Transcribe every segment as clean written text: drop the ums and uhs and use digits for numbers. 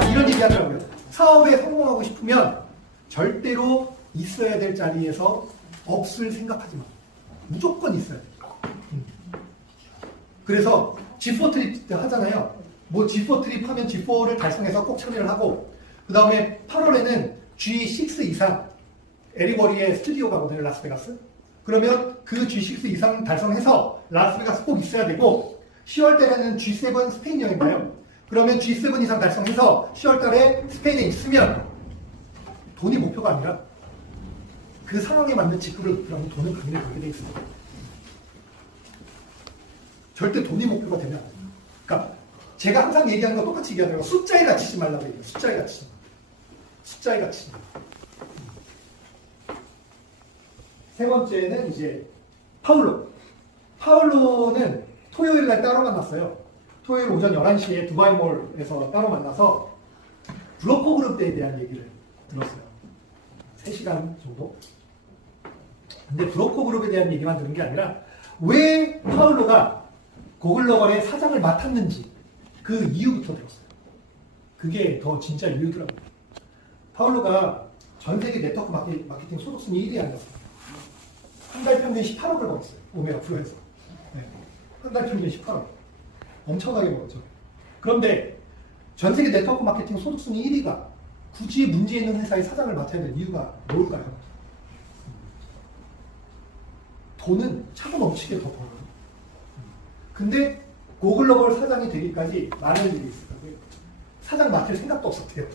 이런 얘기 하더라고요. 사업에 성공하고 싶으면 절대로 있어야 될 자리에서 없을 생각하지 마. 무조건 있어야 돼. 그래서 G4 트립 하잖아요. 뭐 G4 트립 하면 G4를 달성해서 꼭 참여를 하고, 그 다음에 8월에는 G6 이상 에리버리의 스튜디오 가거든요, 라스베가스. 그러면 그 G6 이상 달성해서 라스베가스 꼭 있어야 되고, 10월 달에는 G7 스페인 여행 가요. 그러면 G7 이상 달성해서 10월 달에 스페인에 있으면 돈이 목표가 아니라 그 상황에 맞는 직급을 목표로 하면 돈을 당연히 벌게 돼 있어요. 절대 돈이 목표가 되면 안 돼요. 그러니까 제가 항상 얘기하는 거 똑같이 얘기하더라고요. 숫자에 갇히지 말라고 얘기해요. 숫자에 갇히지 마. 숫자에 갇히지 마. 세 번째는 이제 파울로. 파울로는 토요일 날 따로 만났어요. 토요일 오전 11시에 두바이몰에서 따로 만나서 브로커 그룹에 대한 얘기를 들었어요. 3시간 정도. 근데 브로커 그룹에 대한 얘기만 들은 게 아니라 왜 파울로가 고글로벌의 사장을 맡았는지 그 이유부터 들었어요. 그게 더 진짜 이유더라고요. 파울로가 전 세계 네트워크 마케팅 소득순위 1위 아니었어요. 한 달 평균 18억을 벌었어요. 오메가 프로에서. 네. 한 달 평균 18억. 엄청나게 벌었죠. 그런데 전 세계 네트워크 마케팅 소득순위 1위가 굳이 문제 있는 회사의 사장을 맡아야 될 이유가 뭘까요? 돈은 차고 넘치게 더 벌어요. 근데 고글로벌 사장이 되기까지 많은 일이 있었고요. 사장 맡을 생각도 없었대요.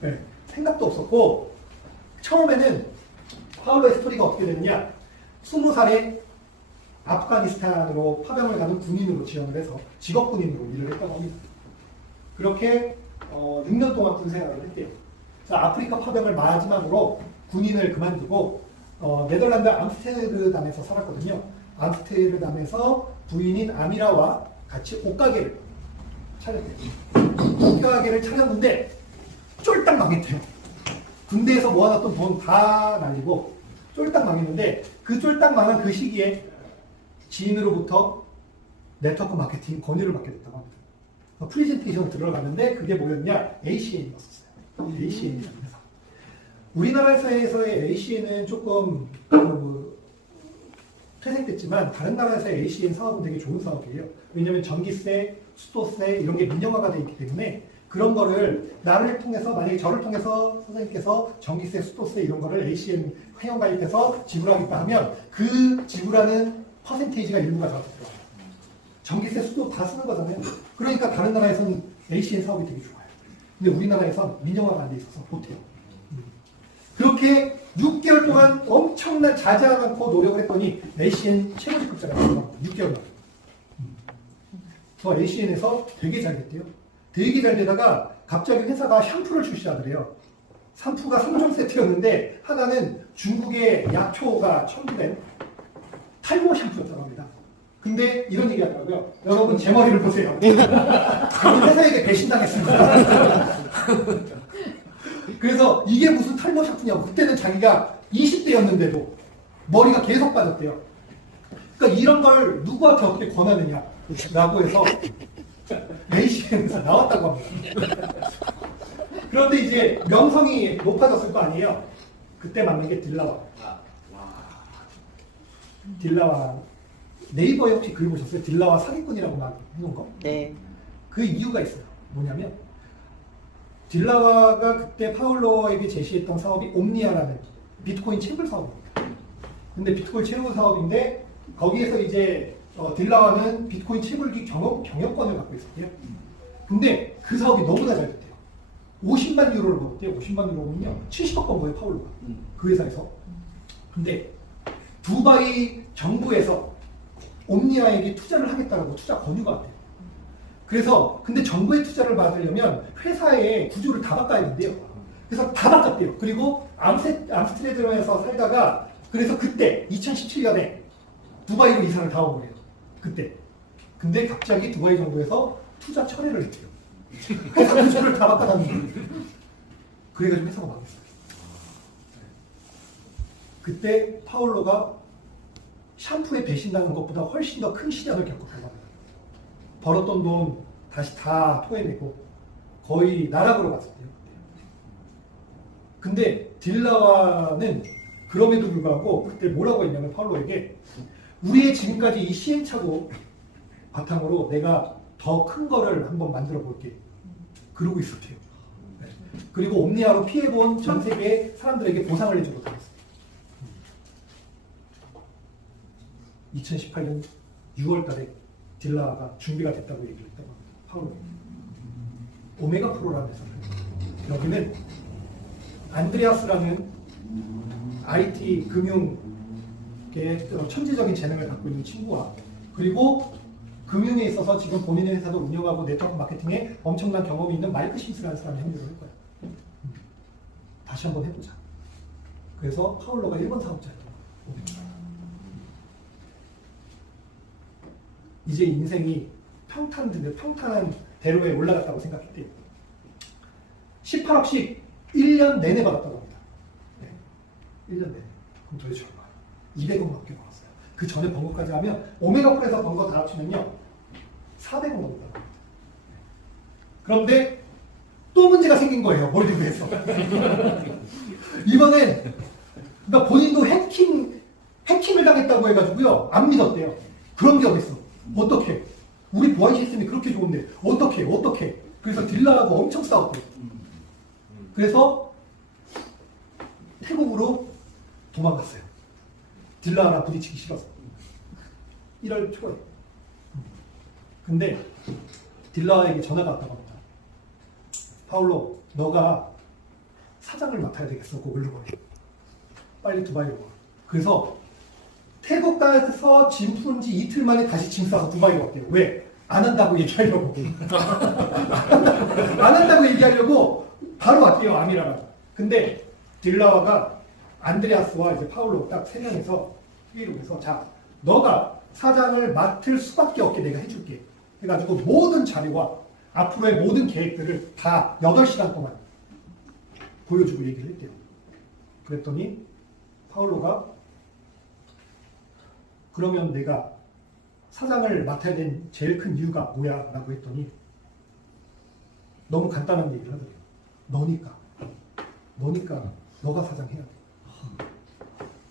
네, 생각도 없었고, 처음에는 파울로의 스토리가 어떻게 되느냐, 20살에 아프가니스탄으로 파병을 가는 군인으로 지원을 해서 직업군인으로 일을 했다고 합니다. 그렇게 6년 동안 군 생활을 했대요. 아프리카 파병을 마지막으로 군인을 그만두고 네덜란드 암스테르담에서 살았거든요. 암스테르담에서 부인인 아미라와 같이 옷가게를 차렸대요. 옷가게를 차렸는데 쫄딱 망했대요. 군대에서 모아놨던 돈 다 날리고 쫄딱 망했는데, 그 쫄딱 망한 그 시기에 지인으로부터 네트워크 마케팅 권유를 받게 됐다고 합니다. 프리젠테이션 들어가는데 그게 뭐였냐? ACN이었어요. ACN이라는 회사. 우리나라에서의 ACN은 조금 퇴색됐지만 다른 나라에서의 ACN 사업은 되게 좋은 사업이에요. 왜냐하면 전기세, 수도세 이런 게 민영화가 되어 있기 때문에 그런 거를 나를 통해서, 만약에 저를 통해서 선생님께서 전기세, 수도세 이런 거를 ACN 회원 가입해서 지불하겠다 하면 그 지불하는 퍼센테이지가 일부가 다 들어가요. 전기세, 수도 다 쓰는 거잖아요. 그러니까 다른 나라에서는 ACN 사업이 되게 좋아요. 근데 우리나라에선 민영화가 안 돼 있어서 못해요. 그렇게 6개월 동안 엄청난 자제하지 않고 노력을 했더니 ACN 최고직급자가 됐어요. 6개월 만에. 저 ACN에서 되게 잘 됐대요. 되게 잘 되다가 갑자기 회사가 샴푸를 출시하더래요. 샴푸가 3종 세트였는데 하나는 중국의 약초가 첨부된 탈모 샴푸였다고 합니다. 근데 이런 얘기 하더라고요. 여러분 제 머리를 보세요. 저는 회사에게 배신당했습니다. 그래서 이게 무슨 탈모 샴푸냐고. 그때는 자기가 20대였는데도 머리가 계속 빠졌대요. 그러니까 이런 걸 누구한테 어떻게 권하느냐 라고 해서 ACN에서 나왔다고 합니다. 그런데 이제 명성이 높아졌을 거 아니에요. 그때 만난 게 딜라와. 딜라와. 네이버에 혹시 글 보셨어요? 딜라와 사기꾼이라고 막 해놓은 거? 네. 그 이유가 있어요. 뭐냐면 딜라와가 그때 파울로에게 제시했던 사업이 옴니아라는 비트코인 채굴 사업입니다. 근데 비트코인 채굴 사업인데 거기에서 이제 딜라와는 비트코인 채굴기 경영권을 갖고 있었대요. 근데 그 사업이 너무나 잘 됐대요. 50만 유로를 벌었대요. 50만 유로면요 70억 번 거예요, 파울로가. 그 회사에서. 근데 두바이 정부에서 옴니아에게 투자를 하겠다라고 투자 권유가 왔대요. 그래서 근데 정부의 투자를 받으려면 회사의 구조를 다 바꿔야 된대요. 그래서 다 바꿨대요. 그리고 암스테르담에서 살다가 그래서 그때 2017년에 두바이로 이사를 다 온 거예요. 그때. 근데 갑자기 두바이 정부에서 투자 철회를 했대요. 그래서 구조를 다 바꿔놨는 거예요. 그래가지고 회사가 망했어요. 그때 파울로가 샴푸에 배신당한 것보다 훨씬 더 큰 시련을 겪었다고 합니다. 벌었던 돈 다시 다 토해내고 거의 나락으로 갔었대요. 근데 딜라와는 그럼에도 불구하고 그때 뭐라고 했냐면 파울로에게 우리의 지금까지 이 시행착오 바탕으로 내가 더 큰 거를 한번 만들어 볼게. 그러고 있었대요. 네. 그리고 옴니아로 피해본 전 세계 사람들에게 보상을 해주고 다녔어요. 2018년 6월 달에 딜라가 준비가 됐다고 얘기를 했다고 합니다. 파울로. 오메가 프로라는 회사를. 여기는 안드레아스라는 IT 금융계의 천재적인 재능을 갖고 있는 친구와 그리고 금융에 있어서 지금 본인의 회사도 운영하고 네트워크 마케팅에 엄청난 경험이 있는 마이크 심스라는 사람이 합류를 할 거야. 다시 한번 해보자. 그래서 파울로가 1번 사업자였던 거야. 이제 인생이 평탄한 대로에 올라갔다고 생각했대요. 18억씩 1년 내내 받았다고 합니다. 네. 1년 내내. 그럼 도대체 얼마예요? 200억 넘게 벌었어요. 그 전에 번 것까지 하면 오메가풀에서 번 거 다 합치면요 400억 넘게 벌었습니다. 그런데 또 문제가 생긴 거예요. 몰디브에서. 이번엔 그러니까 본인도 해킹을 당했다고 해가지고요 안 믿었대요. 그런 게 어딨어. 어떻게? 우리 보안 시스템이 그렇게 좋은데 어떻게? 그래서 딜라하고 엄청 싸웠대요. 그래서 태국으로 도망갔어요. 딜라랑 부딪히기 싫어서. 1월 초에. 근데 딜라에게 전화가 왔다고 합니다. 파울로, 너가 사장을 맡아야 되겠어, 고글로벌에. 빨리 두바이로 와. 그래서 태국 가서 짐 푼 지 이틀 만에 다시 짐 싸서 두바이로 왔대요. 왜? 안 한다고 얘기하려고. 안 한다고 얘기하려고 바로 왔대요, 아미라가. 근데 딜라와가 안드레아스와 이제 파울로 딱 세 명에서 회의를 해서 자, 너가 사장을 맡을 수밖에 없게 내가 해줄게. 해가지고 모든 자료와 앞으로의 모든 계획들을 다 8시간 동안 보여주고 얘기를 했대요. 그랬더니 파울로가 그러면 내가 사장을 맡아야 된 제일 큰 이유가 뭐야? 라고 했더니 너무 간단한 얘기를 하더래요. 너니까 너가 사장해야 돼.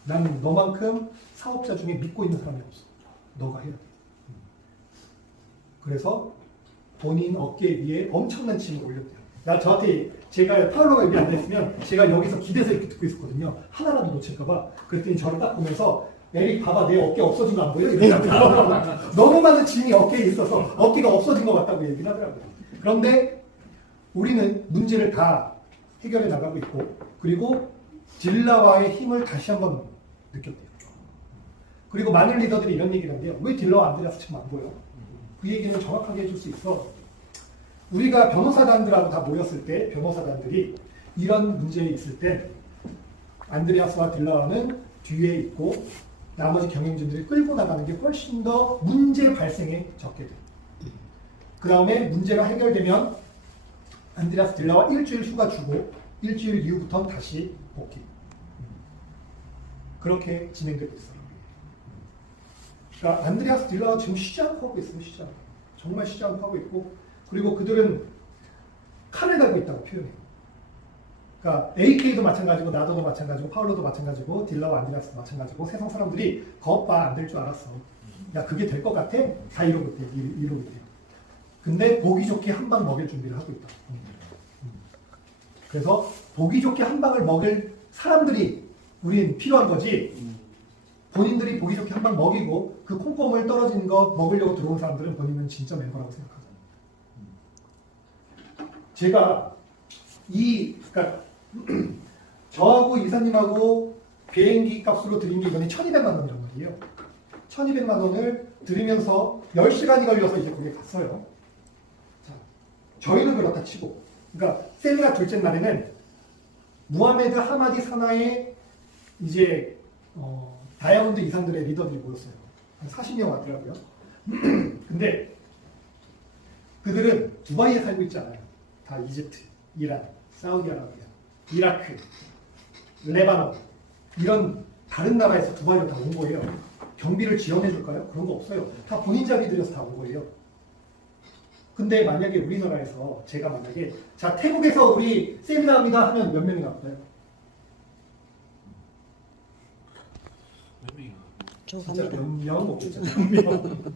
나는 너만큼 사업자 중에 믿고 있는 사람이 없어. 너가 해야 돼. 그래서 본인 어깨 위에 엄청난 짐을 올렸대요. 저한테 제가 파울로가 여기 앉아있으면 제가 여기서 기대서 이렇게 듣고 있었거든요. 하나라도 놓칠까봐. 그랬더니 저를 딱 보면서 에릭 봐봐 내 어깨 없어진 거 안 보여? 이러더라고요. 너무 많은 짐이 어깨에 있어서 어깨가 없어진 것 같다고 얘기를 하더라고요. 그런데 우리는 문제를 다 해결해 나가고 있고 그리고 딜라와의 힘을 다시 한번 느꼈대요. 그리고 많은 리더들이 이런 얘기를 한대요. 왜 딜라와 안드레아스처럼 안 보여? 그 얘기는 정확하게 해줄 수 있어. 우리가 변호사단들하고 다 모였을 때 변호사단들이 이런 문제에 있을 때 안드레아스와 딜라와는 뒤에 있고 나머지 경영진들이 끌고 나가는 게 훨씬 더 문제 발생에 적게 돼요. 그 다음에 문제가 해결되면 안드레아스 딜라와 일주일 휴가 주고 일주일 이후부터는 다시 복귀. 그렇게 진행되고 있어요. 그러니까 안드레아스 딜라와 지금 쉬지 않고 하고 있어요. 쉬지 않고. 정말 쉬지 않고 하고 있고 그리고 그들은 칼을 달고 있다고 표현해요. 그러니까 AK도 마찬가지고 나도도 마찬가지고 파울로도 마찬가지고 딜라와 안드레아스도 마찬가지고 세상 사람들이 거봐 안 될 줄 알았어. 야 그게 될 것 같아? 다 이러고 있대요. 이러고 있대요. 근데 보기 좋게 한 방 먹일 준비를 하고 있다. 그래서 보기 좋게 한 방을 먹일 사람들이 우린 필요한 거지. 본인들이 보기 좋게 한 방 먹이고 그 콩고물 떨어진 거 먹으려고 들어온 사람들은 본인은 진짜 멤버라고 생각하잖아요. 제가 그러니까 저하고 이사님하고 비행기 값으로 드린 게 이번에 1,200만 원이란 말이에요. 1,200만 원을 들으면서 10시간이 걸려서 이제 거기에 갔어요. 자, 저희는 그렇다 치고 그러니까 셀리가 둘째 날에는 무하메드 하마디 사나의 이제 다이아몬드 이상들의 리더들이 모였어요. 한 40명 왔더라고요. 근데 그들은 두바이에 살고 있지 않아요. 다 이집트, 이란, 사우디아라비아, 이라크, 레바논 이런 다른 나라에서 두바이로 다 온 거예요. 경비를 지원해 줄까요? 그런 거 없어요. 다 본인 자비들여서 다 온 거예요. 근데 만약에 우리나라에서 제가 만약에 자 태국에서 우리 세미나입니다 하면 몇 명이 나올까요? 몇 명이야? 진짜 들어갑니다. 몇 명 없겠죠. 몇 명.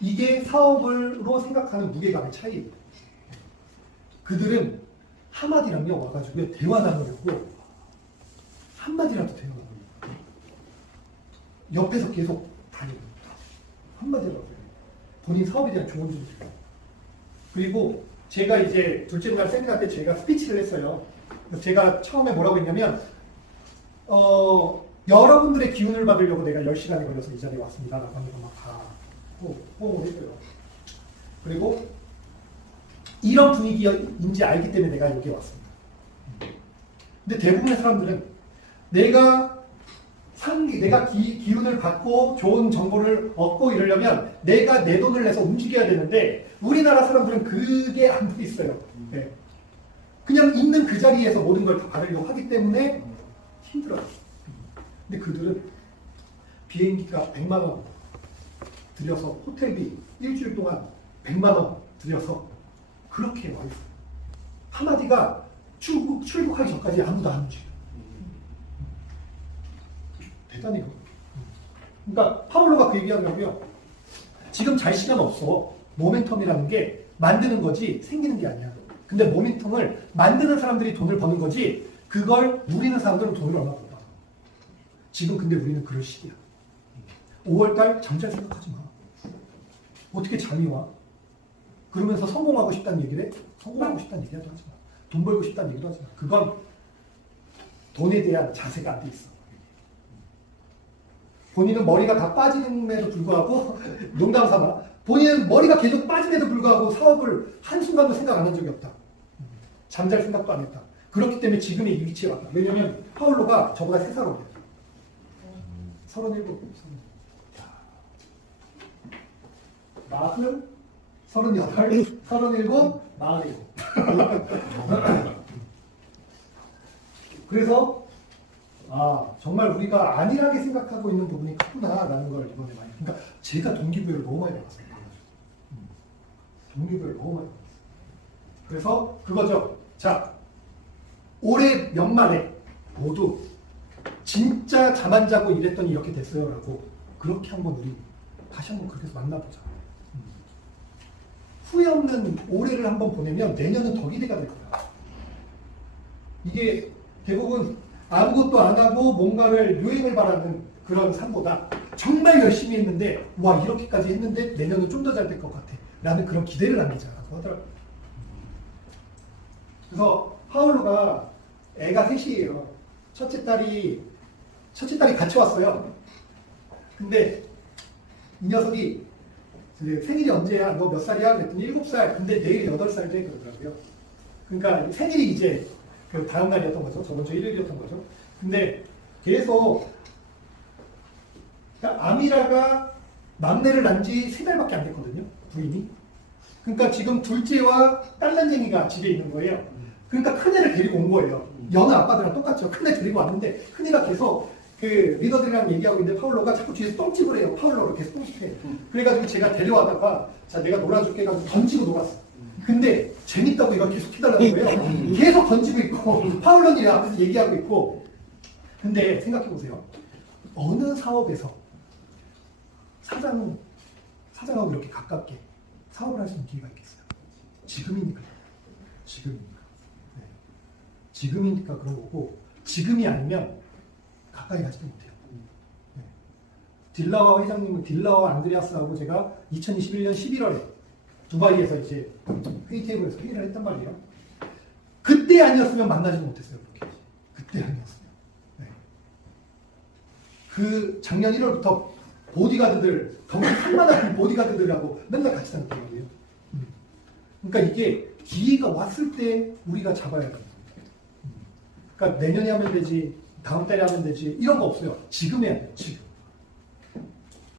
이게 사업으로 생각하는 무게감의 차이예요. 그들은 한마디랑요 와가지고 대화 나누려고 한마디라도 대화 나누려고 옆에서 계속 다녀요. 한마디라도 본인 사업에 대한 조언 좀 드려요. 그리고 제가 이제 둘째 날 세미나 때 제가 스피치를 했어요. 제가 처음에 뭐라고 했냐면 여러분들의 기운을 받으려고 내가 10시간이 걸려서 이 자리에 왔습니다 라고 하면서 막 다 호응을 했어요. 그리고 이런 분위기인지 알기 때문에 내가 여기에 왔습니다. 근데 대부분의 사람들은 내가 기운을 받고 좋은 정보를 얻고 이러려면 내가 내 돈을 내서 움직여야 되는데 우리나라 사람들은 그게 안 돼 있어요. 네. 그냥 있는 그 자리에서 모든 걸 다 받으려고 하기 때문에 힘들어요. 근데 그들은 비행기가 100만 원 들여서 호텔비 일주일 동안 100만 원 들여서 그렇게 와 있어요. 한마디가 출국하기 전까지 아무도 안 움직여요. 대단히 그거. 그러니까 파울로가 그 얘기하려고요. 지금 잘 시간 없어. 모멘텀이라는 게 만드는 거지 생기는 게 아니야. 근데 모멘텀을 만드는 사람들이 돈을 버는 거지 그걸 누리는 사람들은 돈을 얼마 못 받아. 지금 근데 우리는 그럴 시기야. 5월달 잠잘 생각하지 마. 어떻게 잠이 와? 그러면서 성공하고 싶다는 얘기를 해? 성공하고 싶다는 얘기도 하지 마. 돈 벌고 싶다는 얘기도 하지 마. 그건 돈에 대한 자세가 안 돼 있어. 본인은 머리가 다 빠짐에도 불구하고 농담 삼아 본인은 머리가 계속 빠짐에도 불구하고 사업을 한순간도 생각 안 한 적이 없다. 잠잘 생각도 안 했다. 그렇기 때문에 지금의 이 위치에 왔다. 왜냐면 파울로가 저보다 3살 어려요. 37. 40, 38, 37, 47. 그래서 정말 우리가 안일하게 생각하고 있는 부분이 크구나라는 걸 이번에 많이. 그러니까 제가 동기부여를 너무 많이 받았어요. 동기부여를 너무 많이 받았어요. 그래서 그거죠. 자, 올해 연말에 모두 진짜 잠 안 자고 이랬더니 이렇게 됐어요라고 그렇게 한번 우리 다시 한번 그렇게 해서 만나보자. 후회 없는 올해를 한번 보내면 내년은 더 기대가 될 거야. 이게 대부분 아무것도 안 하고 뭔가를 유행을 바라는 그런 삶보다 정말 열심히 했는데 와 이렇게까지 했는데 내년은 좀 더 잘 될 것 같아 라는 그런 기대를 남기자라고 하더라고요. 그래서 파울로가 애가 셋이에요. 첫째 딸이 같이 왔어요. 근데 이 녀석이 생일이 언제야? 너 몇 살이야? 그랬더니 7살. 근데 내일 8살 돼 그러더라고요. 그러니까 생일이 이제 그 다음 날이었던 거죠. 저번 주 일요일이었던 거죠. 근데 계속 그러니까 아미라가 막내를 낳은 지 3달밖에 안 됐거든요. 부인이. 그러니까 지금 둘째와 딸난쟁이가 집에 있는 거예요. 그러니까 큰애를 데리고 온 거예요. 여느 아빠들이랑 똑같죠. 큰애 데리고 왔는데 큰애가 계속 그 리더들이랑 얘기하고 있는데 파울로가 자꾸 뒤에서 똥집을 해요. 파울로를 계속 똥집해. 그래가지고 제가 데려와다가 자 내가 놀아줄게 해가지고 던지고 놀았어. 근데 재밌다고 이걸 계속 해달라는 거예요. 계속 던지고 있고 파울로는 앞에서 얘기하고 있고. 근데 생각해보세요. 어느 사업에서 사장하고 이렇게 가깝게 사업을 할 수 있는 기회가 있겠어요? 지금이니까. 네. 지금이니까 그런 거고 지금이 아니면 가까이 가지도 못해요. 네. 딜라와 회장님은 딜라와 안드레아스하고 제가 2021년 11월에 두바이에서 이제 회의 테이블에서 회의를 했단 말이에요. 그때 아니었으면 만나지도 못했어요. 그렇게. 그때 아니었으면. 네. 그 작년 1월부터 보디가드들, 덩치 산만한 보디가드들하고 맨날 같이 다녔단 말이에요. 그러니까 이게 기회가 왔을 때 우리가 잡아야 돼요. 그러니까 내년에 하면 되지, 다음 달에 하면 되지, 이런 거 없어요. 지금 해야 돼요. 지금.